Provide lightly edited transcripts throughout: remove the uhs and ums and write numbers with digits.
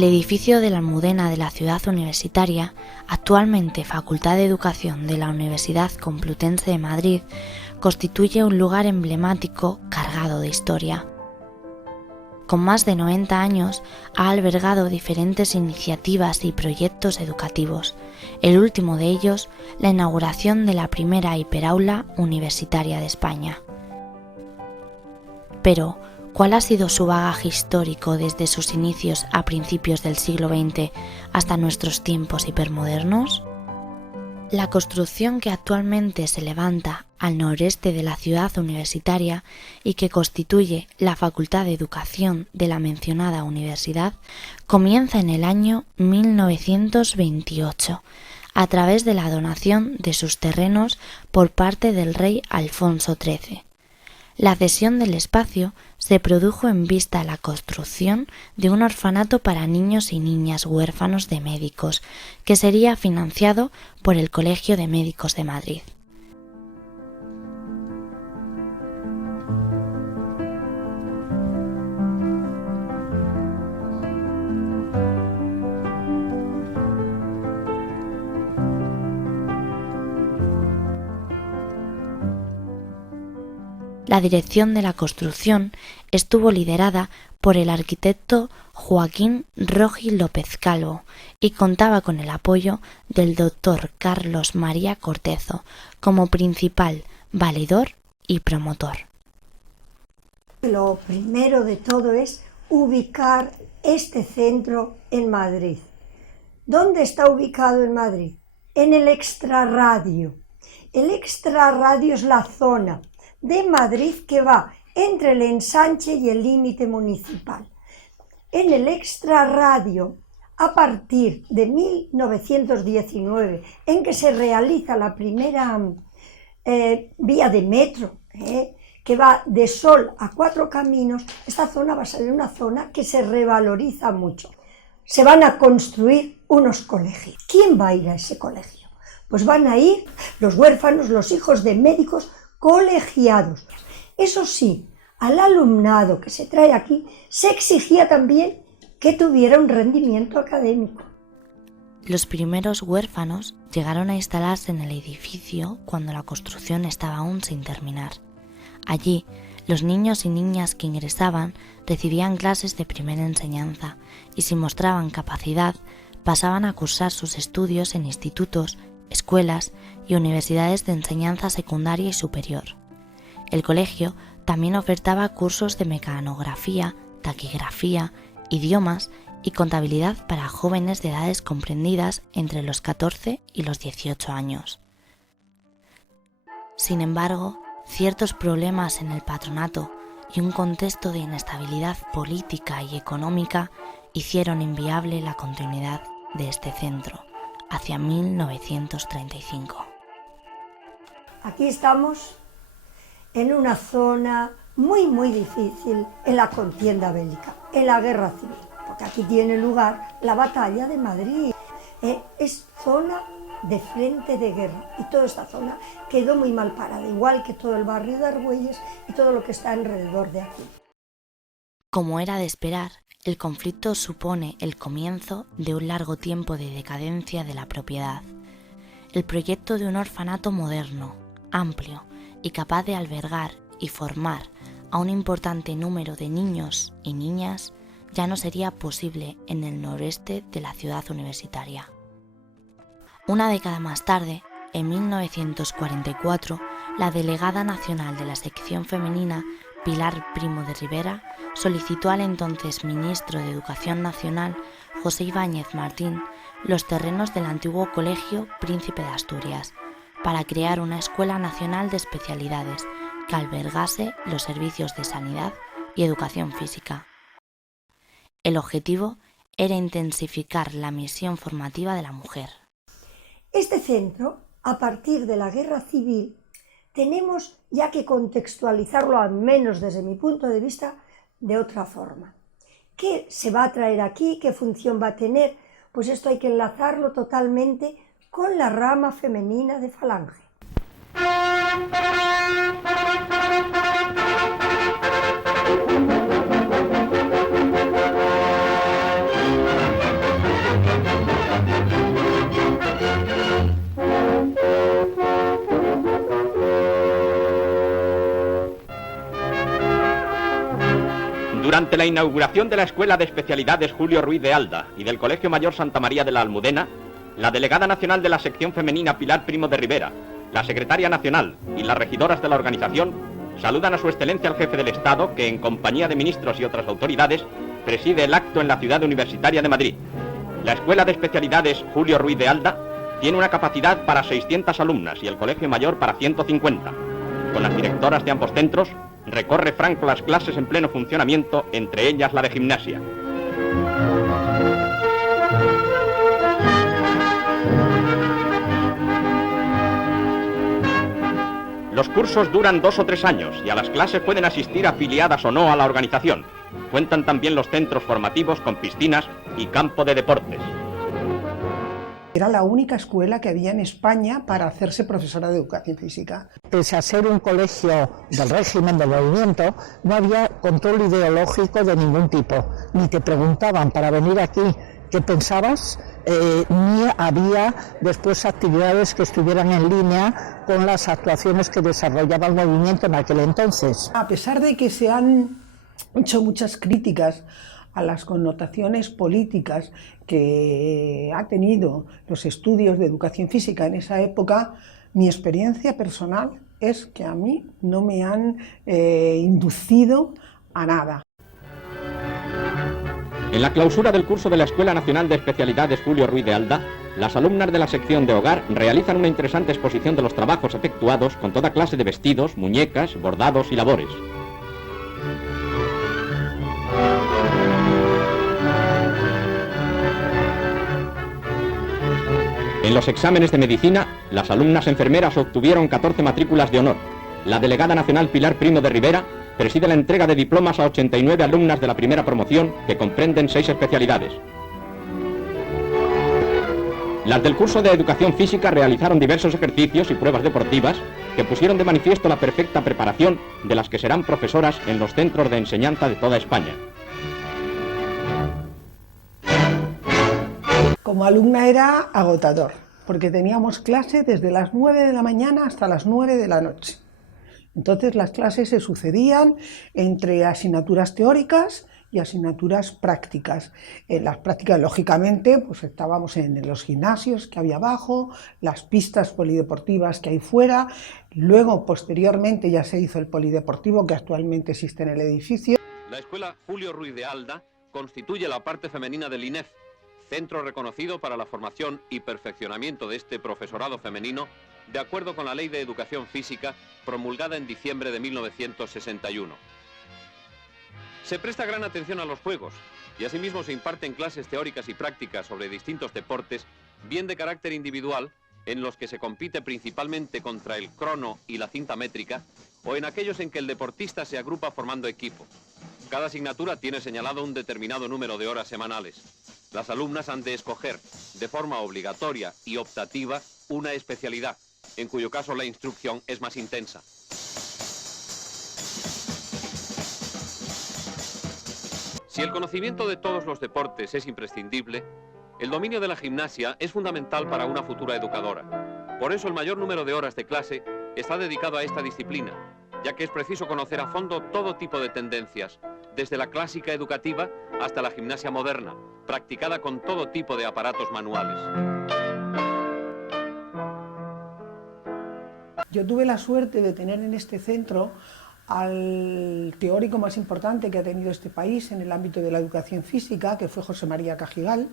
El edificio de la Almudena de la Ciudad Universitaria, actualmente Facultad de Educación de la Universidad Complutense de Madrid, constituye un lugar emblemático cargado de historia. Con más de 90 años, ha albergado diferentes iniciativas y proyectos educativos, el último de ellos, la inauguración de la primera hiperaula universitaria de España. Pero, ¿cuál ha sido su bagaje histórico desde sus inicios a principios del siglo XX hasta nuestros tiempos hipermodernos? La construcción que actualmente se levanta al noreste de la ciudad universitaria y que constituye la Facultad de Educación de la mencionada universidad comienza en el año 1928 a través de la donación de sus terrenos por parte del rey Alfonso XIII. La cesión del espacio se produjo en vista a la construcción de un orfanato para niños y niñas huérfanos de médicos, que sería financiado por el Colegio de Médicos de Madrid. La dirección de la construcción estuvo liderada por el arquitecto Joaquín Roji López Calvo y contaba con el apoyo del doctor Carlos María Cortezo como principal valedor y promotor. Lo primero de todo es ubicar este centro en Madrid. ¿Dónde está ubicado en Madrid? En el extrarradio. El extrarradio es la zona de Madrid que va entre el ensanche y el límite municipal. En el extrarradio, a partir de 1919, en que se realiza la primera vía de metro, que va de Sol a Cuatro Caminos, esta zona va a ser una zona que se revaloriza mucho. Se van a construir unos colegios. ¿Quién va a ir a ese colegio? Pues van a ir los huérfanos, los hijos de médicos colegiados. Eso sí, al alumnado que se trae aquí se exigía también que tuviera un rendimiento académico. Los primeros huérfanos llegaron a instalarse en el edificio cuando la construcción estaba aún sin terminar. Allí, los niños y niñas que ingresaban recibían clases de primera enseñanza y si mostraban capacidad pasaban a cursar sus estudios en institutos, escuelas y universidades de enseñanza secundaria y superior. El colegio también ofertaba cursos de mecanografía, taquigrafía, idiomas y contabilidad para jóvenes de edades comprendidas entre los 14 y los 18 años. Sin embargo, ciertos problemas en el patronato y un contexto de inestabilidad política y económica hicieron inviable la continuidad de este centro hacia 1935. Aquí estamos en una zona muy difícil en la contienda bélica, en la guerra civil, porque aquí tiene lugar la batalla de Madrid. Es zona de frente de guerra y toda esta zona quedó muy mal parada, igual que todo el barrio de Argüelles y todo lo que está alrededor de aquí. Como era de esperar, el conflicto supone el comienzo de un largo tiempo de decadencia de la propiedad. El proyecto de un orfanato moderno, amplio y capaz de albergar y formar a un importante número de niños y niñas ya no sería posible en el noreste de la ciudad universitaria. Una década más tarde, en 1944, la delegada nacional de la sección femenina, Pilar Primo de Rivera, solicitó al entonces ministro de Educación Nacional, José Ibáñez Martín, los terrenos del antiguo Colegio Príncipe de Asturias, para crear una escuela nacional de especialidades que albergase los servicios de sanidad y educación física. El objetivo era intensificar la misión formativa de la mujer. Este centro, a partir de la Guerra Civil, tenemos ya que contextualizarlo, al menos desde mi punto de vista, de otra forma. ¿Qué se va a traer aquí? ¿Qué función va a tener? Pues esto hay que enlazarlo totalmente con la rama femenina de Falange. Durante la inauguración de la Escuela de Especialidades Julio Ruiz de Alda y del Colegio Mayor Santa María de la Almudena, la delegada nacional de la sección femenina Pilar Primo de Rivera, la secretaria nacional y las regidoras de la organización saludan a su excelencia al jefe del Estado, que en compañía de ministros y otras autoridades preside el acto en la ciudad universitaria de Madrid. La Escuela de Especialidades Julio Ruiz de Alda tiene una capacidad para 600 alumnas y el Colegio Mayor para 150. Con las directoras de ambos centros, recorre Franco las clases en pleno funcionamiento, entre ellas la de gimnasia. Los cursos duran 2 o 3 años y a las clases pueden asistir afiliadas o no a la organización. Cuentan también los centros formativos con piscinas y campo de deportes. Era la única escuela que había en España para hacerse profesora de educación física. Pese a ser un colegio del régimen del movimiento, no había control ideológico de ningún tipo. Ni te preguntaban para venir aquí qué pensabas, ni había después actividades que estuvieran en línea con las actuaciones que desarrollaba el movimiento en aquel entonces. A pesar de que se han hecho muchas críticas a las connotaciones políticas que ha tenido los estudios de educación física en esa época, mi experiencia personal es que a mí no me han inducido a nada. En la clausura del curso de la Escuela Nacional de Especialidades Julio Ruiz de Alda, las alumnas de la sección de hogar realizan una interesante exposición de los trabajos efectuados con toda clase de vestidos, muñecas, bordados y labores. En los exámenes de medicina, las alumnas enfermeras obtuvieron 14 matrículas de honor. La delegada nacional Pilar Primo de Rivera preside la entrega de diplomas a 89 alumnas de la primera promoción, que comprenden 6 especialidades. Las del curso de Educación Física realizaron diversos ejercicios y pruebas deportivas que pusieron de manifiesto la perfecta preparación de las que serán profesoras en los centros de enseñanza de toda España. Como alumna era agotador, porque teníamos clase desde las 9 de la mañana hasta las 9 de la noche. Entonces las clases se sucedían entre asignaturas teóricas y asignaturas prácticas. En las prácticas, lógicamente, pues estábamos en los gimnasios que había abajo, las pistas polideportivas que hay fuera. Luego, posteriormente, ya se hizo el polideportivo que actualmente existe en el edificio. La Escuela Julio Ruiz de Alda constituye la parte femenina del INEF, centro reconocido para la formación y perfeccionamiento de este profesorado femenino, de acuerdo con la Ley de Educación Física promulgada en diciembre de 1961. Se presta gran atención a los juegos y asimismo se imparten clases teóricas y prácticas sobre distintos deportes, bien de carácter individual, en los que se compite principalmente contra el crono y la cinta métrica, o en aquellos en que el deportista se agrupa formando equipo. Cada asignatura tiene señalado un determinado número de horas semanales. Las alumnas han de escoger, de forma obligatoria y optativa, una especialidad, en cuyo caso la instrucción es más intensa. Si el conocimiento de todos los deportes es imprescindible, el dominio de la gimnasia es fundamental para una futura educadora. Por eso el mayor número de horas de clase está dedicado a esta disciplina, ya que es preciso conocer a fondo todo tipo de tendencias, desde la clásica educativa hasta la gimnasia moderna, practicada con todo tipo de aparatos manuales. Yo tuve la suerte de tener en este centro al teórico más importante que ha tenido este país en el ámbito de la educación física, que fue José María Cajigal,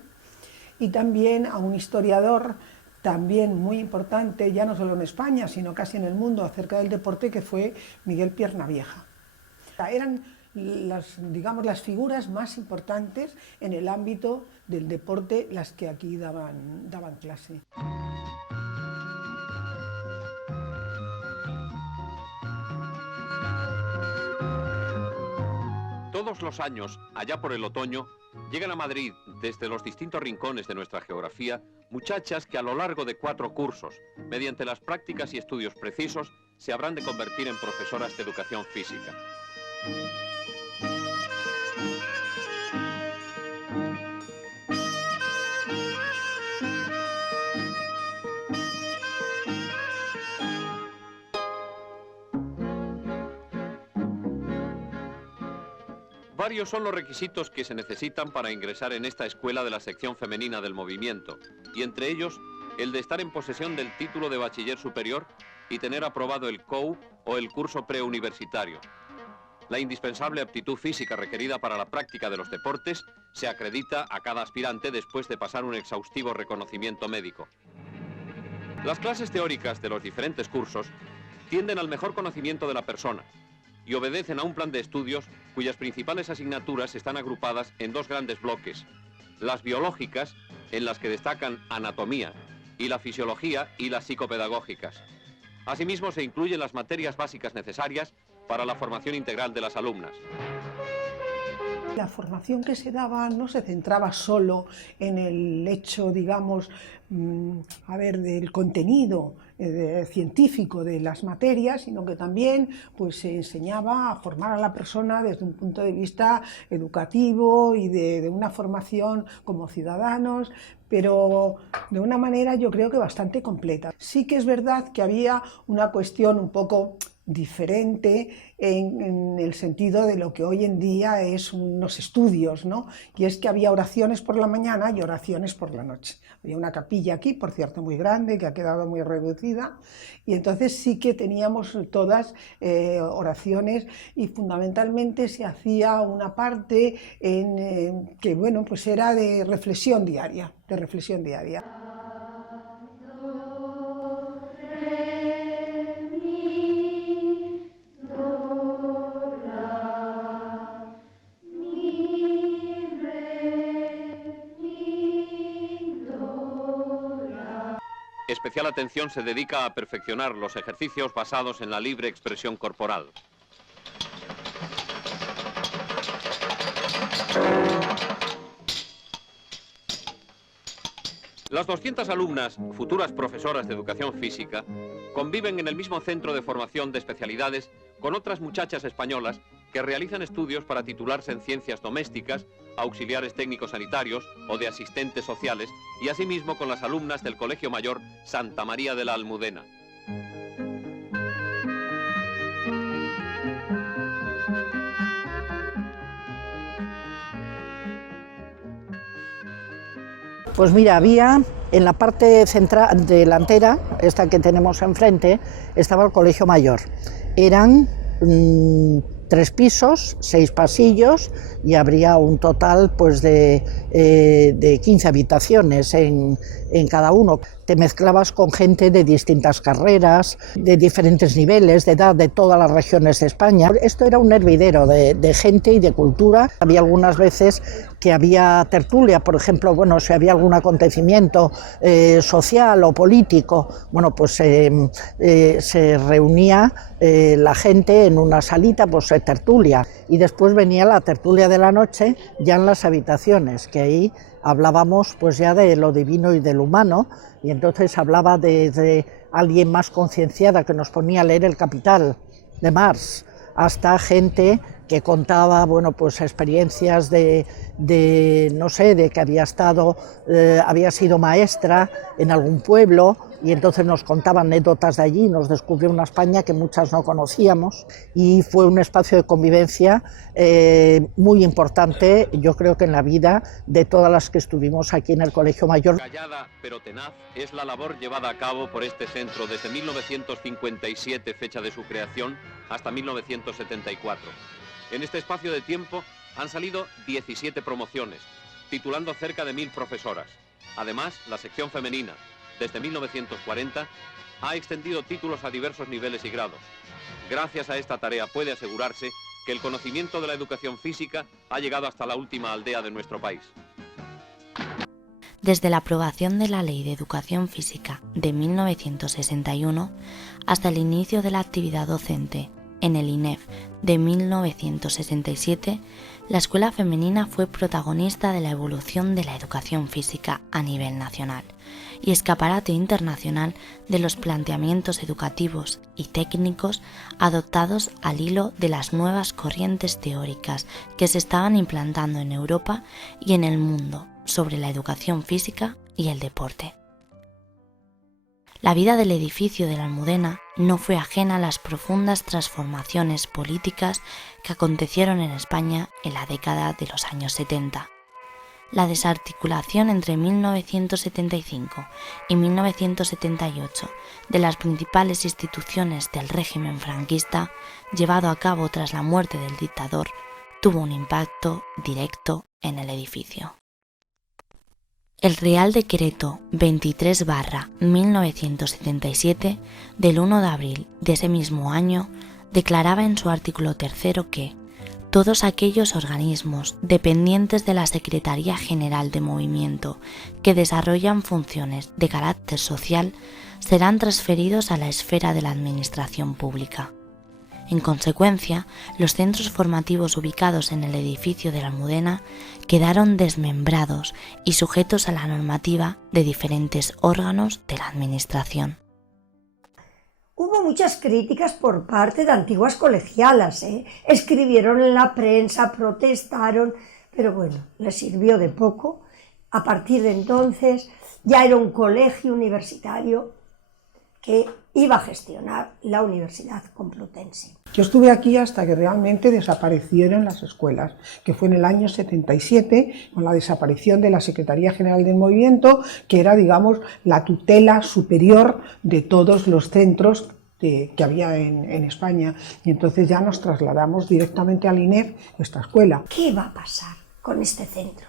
y también a un historiador también muy importante, ya no solo en España, sino casi en el mundo, acerca del deporte, que fue Miguel Piernavieja. Eran las figuras más importantes en el ámbito del deporte, las que aquí daban clase. Todos los años, allá por el otoño, llegan a Madrid, desde los distintos rincones de nuestra geografía, muchachas que a lo largo de 4 cursos, mediante las prácticas y estudios precisos, se habrán de convertir en profesoras de educación física. Varios son los requisitos que se necesitan para ingresar en esta escuela de la sección femenina del movimiento, y entre ellos el de estar en posesión del título de bachiller superior y tener aprobado el COU o el curso preuniversitario. La indispensable aptitud física requerida para la práctica de los deportes se acredita a cada aspirante después de pasar un exhaustivo reconocimiento médico. Las clases teóricas de los diferentes cursos tienden al mejor conocimiento de la persona y obedecen a un plan de estudios cuyas principales asignaturas están agrupadas en dos grandes bloques: las biológicas, en las que destacan anatomía, y la fisiología y las psicopedagógicas. Asimismo, se incluyen las materias básicas necesarias para la formación integral de las alumnas. La formación que se daba no se centraba solo en el hecho, digamos, del contenido científico de las materias, sino que también pues, se enseñaba a formar a la persona desde un punto de vista educativo y de una formación como ciudadanos, pero de una manera yo creo que bastante completa. Sí que es verdad que había una cuestión un poco diferente en el sentido de lo que hoy en día es unos estudios, ¿no? Y es que había oraciones por la mañana y oraciones por la noche. Había una capilla aquí, por cierto, muy grande, que ha quedado muy reducida, y entonces sí que teníamos todas oraciones, y fundamentalmente se hacía una parte que, bueno, pues era de reflexión diaria, Especial atención se dedica a perfeccionar los ejercicios basados en la libre expresión corporal. Las 200 alumnas, futuras profesoras de educación física, conviven en el mismo centro de formación de especialidades con otras muchachas españolas que realizan estudios para titularse en ciencias domésticas, auxiliares técnicos sanitarios o de asistentes sociales, y asimismo con las alumnas del Colegio Mayor Santa María de la Almudena. Pues mira, había en la parte delantera, esta que tenemos enfrente, estaba el Colegio Mayor. Eran 3 pisos, 6 pasillos, y habría un total pues de 15 habitaciones en cada uno. Te mezclabas con gente de distintas carreras, de diferentes niveles de edad, de todas las regiones de España. Esto era un hervidero de gente y de cultura. Había algunas veces que había tertulia, por ejemplo, bueno, si había algún acontecimiento social o político, bueno, pues se reunía la gente en una salita, pues tertulia, y después venía la tertulia de la noche ya en las habitaciones, que ahí hablábamos pues ya de lo divino y de lo humano, y entonces hablaba de alguien más concienciada que nos ponía a leer El Capital de Marx, hasta gente que contaba, bueno, pues experiencias no sé, de que había sido maestra en algún pueblo, y entonces nos contaba anécdotas de allí, nos descubrió una España que muchas no conocíamos, y fue un espacio de convivencia muy importante, yo creo que en la vida de todas las que estuvimos aquí en el Colegio Mayor. Callada pero tenaz es la labor llevada a cabo por este centro desde 1957, fecha de su creación, hasta 1974. En este espacio de tiempo han salido 17 promociones, titulando cerca de 1000 profesoras. Además, la sección femenina, desde 1940, ha extendido títulos a diversos niveles y grados. Gracias a esta tarea puede asegurarse que el conocimiento de la educación física ha llegado hasta la última aldea de nuestro país. Desde la aprobación de la Ley de Educación Física de 1961 hasta el inicio de la actividad docente en el INEF de 1967, la escuela femenina fue protagonista de la evolución de la educación física a nivel nacional y escaparate internacional de los planteamientos educativos y técnicos adoptados al hilo de las nuevas corrientes teóricas que se estaban implantando en Europa y en el mundo sobre la educación física y el deporte. La vida del edificio de la Almudena no fue ajena a las profundas transformaciones políticas que acontecieron en España en la década de los años 70. La desarticulación entre 1975 y 1978 de las principales instituciones del régimen franquista, llevado a cabo tras la muerte del dictador, tuvo un impacto directo en el edificio. El Real Decreto 23/1977 del 1 de abril de ese mismo año declaraba en su artículo 3 que todos aquellos organismos dependientes de la Secretaría General de Movimiento que desarrollan funciones de carácter social serán transferidos a la esfera de la administración pública. En consecuencia, los centros formativos ubicados en el edificio de la Almudena quedaron desmembrados y sujetos a la normativa de diferentes órganos de la administración. Hubo muchas críticas por parte de antiguas colegialas, escribieron en la prensa, protestaron, pero bueno, les sirvió de poco. A partir de entonces ya era un colegio universitario que iba a gestionar la Universidad Complutense. Yo estuve aquí hasta que realmente desaparecieron las escuelas, que fue en el año 77, con la desaparición de la Secretaría General del Movimiento, que era, digamos, la tutela superior de todos los centros que había en España. Y entonces ya nos trasladamos directamente al INEF, esta escuela. ¿Qué va a pasar con este centro?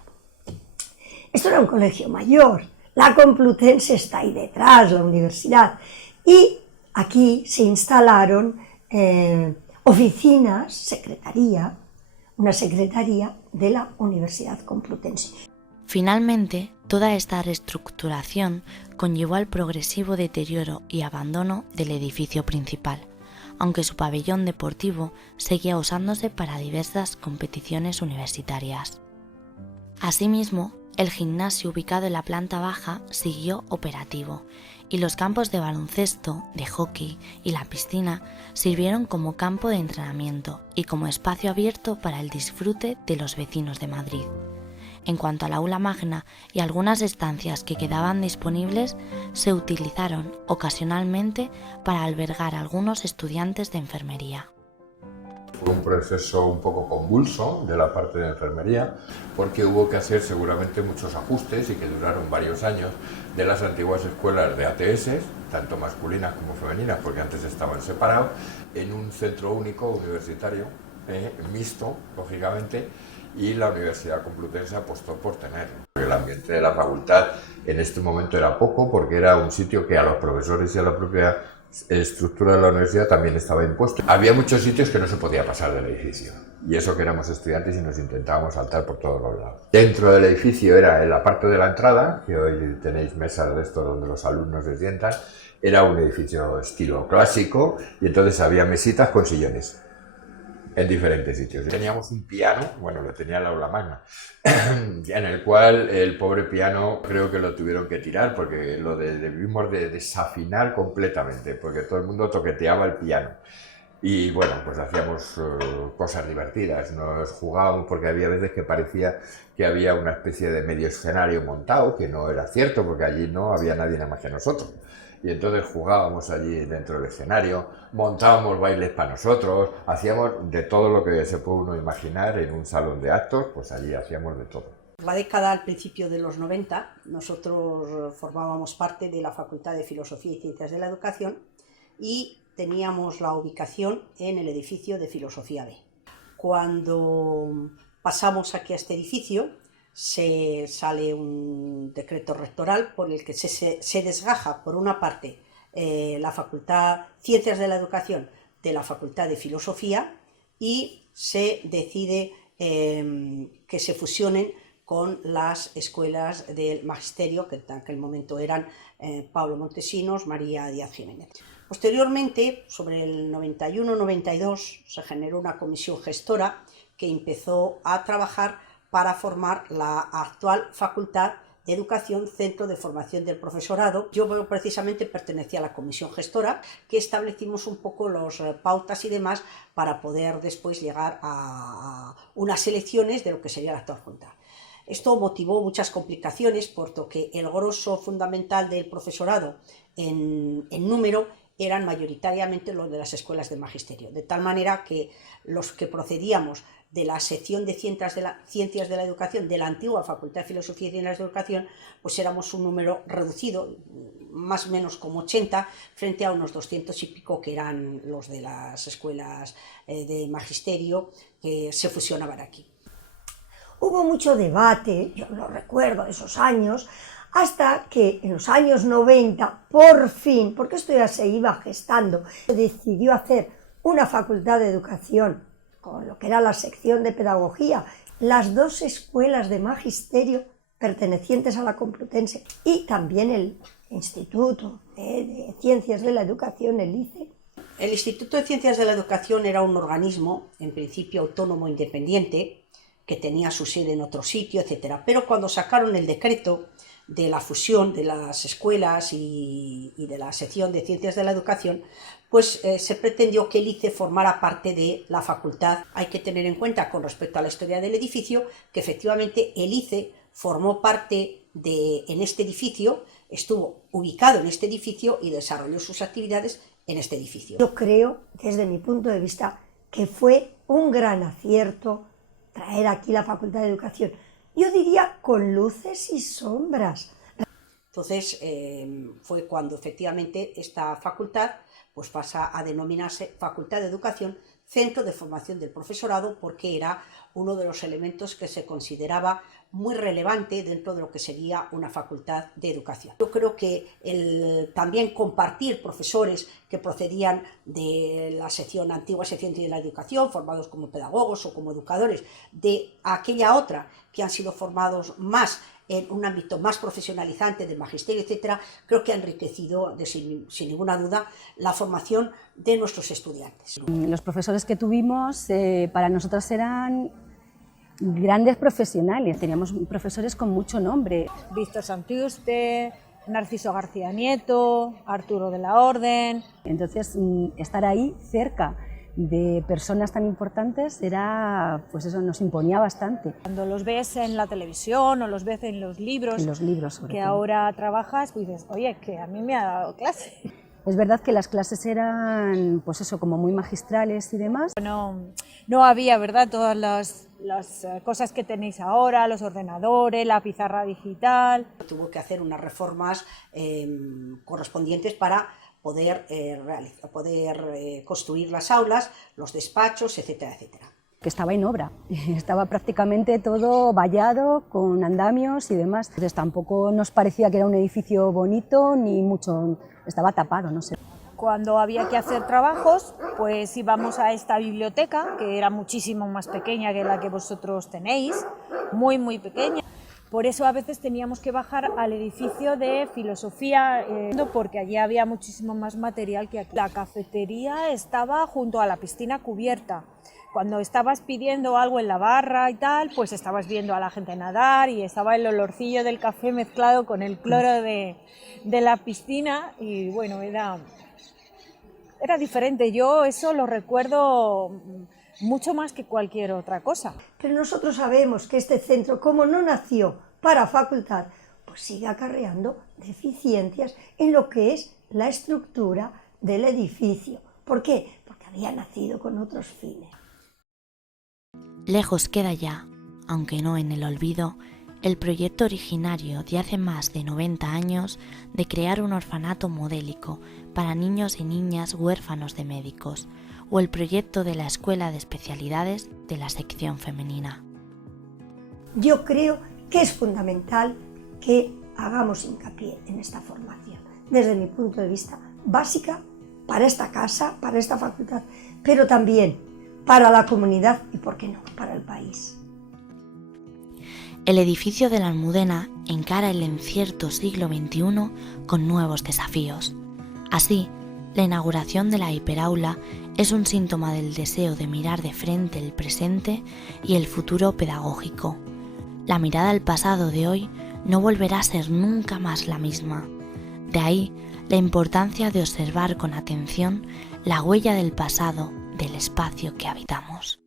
Esto era un colegio mayor, la Complutense está ahí detrás, la universidad, y aquí se instalaron oficinas, secretaría, una secretaría de la Universidad Complutense. Finalmente, toda esta reestructuración conllevó al progresivo deterioro y abandono del edificio principal, aunque su pabellón deportivo seguía usándose para diversas competiciones universitarias. Asimismo, el gimnasio ubicado en la planta baja siguió operativo y los campos de baloncesto, de hockey y la piscina sirvieron como campo de entrenamiento y como espacio abierto para el disfrute de los vecinos de Madrid. En cuanto al aula magna y algunas estancias que quedaban disponibles, se utilizaron ocasionalmente para albergar a algunos estudiantes de enfermería. Fue un proceso un poco convulso de la parte de enfermería porque hubo que hacer seguramente muchos ajustes y que duraron varios años de las antiguas escuelas de ATS, tanto masculinas como femeninas, porque antes estaban separados, en un centro único universitario, mixto, lógicamente, y la Universidad Complutense apostó por tenerlo. El ambiente de la facultad en este momento era poco porque era un sitio que a los profesores y a la propia estructura de la universidad también estaba impuesto. Había muchos sitios que no se podía pasar del edificio, y eso que éramos estudiantes y nos intentábamos saltar por todos los lados. Dentro del edificio era en la parte de la entrada, que hoy tenéis mesas de esto donde los alumnos se sientan, era un edificio estilo clásico y entonces había mesitas con sillones en diferentes sitios. Teníamos un piano, bueno, lo tenía el aula magna, en el cual el pobre piano creo que lo tuvieron que tirar porque lo debimos de desafinar completamente, porque todo el mundo toqueteaba el piano. Y bueno, pues hacíamos cosas divertidas, nos jugábamos porque había veces que parecía que había una especie de medio escenario montado, que no era cierto porque allí no había nadie nada más que nosotros. Y entonces jugábamos allí dentro del escenario, montábamos bailes para nosotros, hacíamos de todo lo que se puede uno imaginar en un salón de actos, pues allí hacíamos de todo. La década al principio de los 90, nosotros formábamos parte de la Facultad de Filosofía y Ciencias de la Educación y teníamos la ubicación en el edificio de Filosofía B. Cuando pasamos aquí a este edificio, se sale un decreto rectoral por el que se desgaja, por una parte, la Facultad de Ciencias de la Educación de la Facultad de Filosofía y se decide que se fusionen con las escuelas del magisterio, que en aquel momento eran Pablo Montesinos, María Díaz Jiménez. Posteriormente, sobre el 91-92, se generó una comisión gestora que empezó a trabajar para formar la actual Facultad de Educación, Centro de Formación del Profesorado. Yo precisamente pertenecía a la comisión gestora, que establecimos un poco las pautas y demás para poder después llegar a unas elecciones de lo que sería la actual Junta. Esto motivó muchas complicaciones, puesto que el grosso fundamental del profesorado en número eran mayoritariamente los de las escuelas de magisterio, de tal manera que los que procedíamos de la sección de Ciencias de la Educación de la antigua Facultad de Filosofía y Ciencias de la Educación, pues éramos un número reducido, más o menos como 80, frente a unos 200 y pico que eran los de las escuelas de magisterio que se fusionaban aquí. Hubo mucho debate, yo lo recuerdo de esos años, hasta que en los años 90, por fin, porque esto ya se iba gestando, se decidió hacer una facultad de educación con lo que era la sección de pedagogía, las dos escuelas de magisterio pertenecientes a la Complutense y también el Instituto de Ciencias de la Educación, el ICE. El Instituto de Ciencias de la Educación era un organismo, en principio autónomo independiente, que tenía su sede en otro sitio, etc. Pero cuando sacaron el decreto de la fusión de las escuelas y de la sección de Ciencias de la Educación, pues se pretendió que el ICE formara parte de la facultad. Hay que tener en cuenta, con respecto a la historia del edificio, que efectivamente el ICE formó parte en este edificio, estuvo ubicado en este edificio y desarrolló sus actividades en este edificio. Yo creo, desde mi punto de vista, que fue un gran acierto traer aquí la Facultad de Educación. Yo diría con luces y sombras. Entonces fue cuando efectivamente esta facultad pues pasa a denominarse Facultad de Educación, Centro de Formación del Profesorado, porque era uno de los elementos que se consideraba muy relevante dentro de lo que sería una facultad de educación. Yo creo que también compartir profesores que procedían de la antigua sección de la educación, formados como pedagogos o como educadores, de aquella otra que han sido formados más en un ámbito más profesionalizante del magisterio, etcétera, creo que ha enriquecido, sin ninguna duda, la formación de nuestros estudiantes. Los profesores que tuvimos para nosotros eran grandes profesionales, teníamos profesores con mucho nombre. Víctor Santiuste, Narciso García Nieto, Arturo de la Orden. Entonces, estar ahí cerca de personas tan importantes era, pues eso, nos imponía bastante. Cuando los ves en la televisión o los ves en los libros sobre que todo. Ahora trabajas, pues dices, oye, que a mí me ha dado clase. Es verdad que las clases eran, pues eso, como muy magistrales y demás. No había, ¿verdad?, todas las cosas que tenéis ahora, los ordenadores, la pizarra digital. Tuvo que hacer unas reformas correspondientes para poder construir las aulas, los despachos, etcétera, etcétera. Que estaba en obra, estaba prácticamente todo vallado, con andamios y demás. Entonces tampoco nos parecía que era un edificio bonito, ni mucho, estaba tapado, no sé. Cuando había que hacer trabajos, pues íbamos a esta biblioteca, que era muchísimo más pequeña que la que vosotros tenéis, muy, muy pequeña. Por eso a veces teníamos que bajar al edificio de filosofía, porque allí había muchísimo más material que aquí. La cafetería estaba junto a la piscina cubierta. Cuando estabas pidiendo algo en la barra y tal, pues estabas viendo a la gente nadar y estaba el olorcillo del café mezclado con el cloro de la piscina y bueno, era diferente. Yo eso lo recuerdo mucho más que cualquier otra cosa. Pero nosotros sabemos que este centro, como no nació para facultad, pues sigue acarreando deficiencias en lo que es la estructura del edificio. ¿Por qué? Porque había nacido con otros fines. Lejos queda ya, aunque no en el olvido, el proyecto originario de hace más de 90 años de crear un orfanato modélico para niños y niñas huérfanos de médicos, o el proyecto de la Escuela de Especialidades de la sección femenina. Yo creo que es fundamental que hagamos hincapié en esta formación, desde mi punto de vista básica, para esta casa, para esta facultad, pero también para la comunidad y, ¿por qué no?, para el país. El edificio de la Almudena encara el incierto siglo XXI con nuevos desafíos. Así, la inauguración de la hiperaula es un síntoma del deseo de mirar de frente el presente y el futuro pedagógico. La mirada al pasado de hoy no volverá a ser nunca más la misma. De ahí la importancia de observar con atención la huella del pasado del espacio que habitamos.